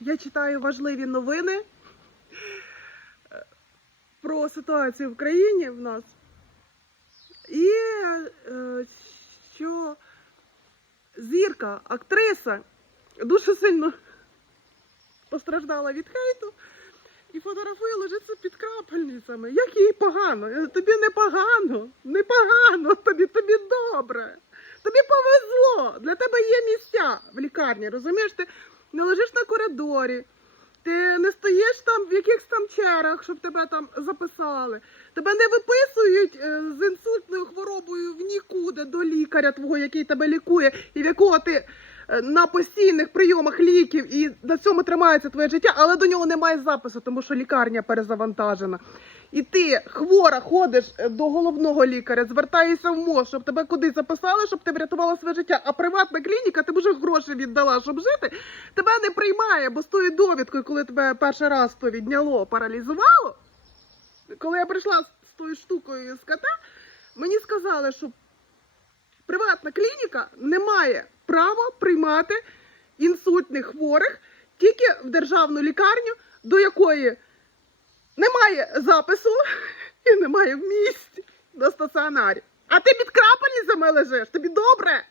Я читаю важливі новини е, про ситуацію в країні в нас. І е, що зірка, актриса дуже сильно постраждала від хейту і фотографує лежиться під крапельницями. Як їй погано? Тобі не погано, не погано, тобі, тобі добре. Тобі повезло. Для тебе є місця в лікарні. Розумієш, ти не лежиш на коридорі, ти не стоїш там в якихось там черах, щоб тебе там записали. Тебе не виписують е, з інсультною хворобою в нікуди до лікаря твого, який тебе лікує, і в якого ти е, на постійних прийомах ліків, і на цьому тримається твоє життя, але до нього немає запису, тому що лікарня перезавантажена. І ти хвора ходиш е, до головного лікаря, звертаєшся в МОЗ, щоб тебе кудись записали, щоб ти врятувала своє життя. А приватна клініка, гроші віддала, щоб жити, тебе не приймає, бо з тою довідкою, коли тебе перший раз то відняло, паралізувало. Коли я прийшла з тою штукою з КТ, мені сказали, що приватна клініка не має права приймати інсультних хворих тільки в державну лікарню, до якої немає запису і немає в місті на стаціонарі. А ти під крапельницями лежиш, тобі добре?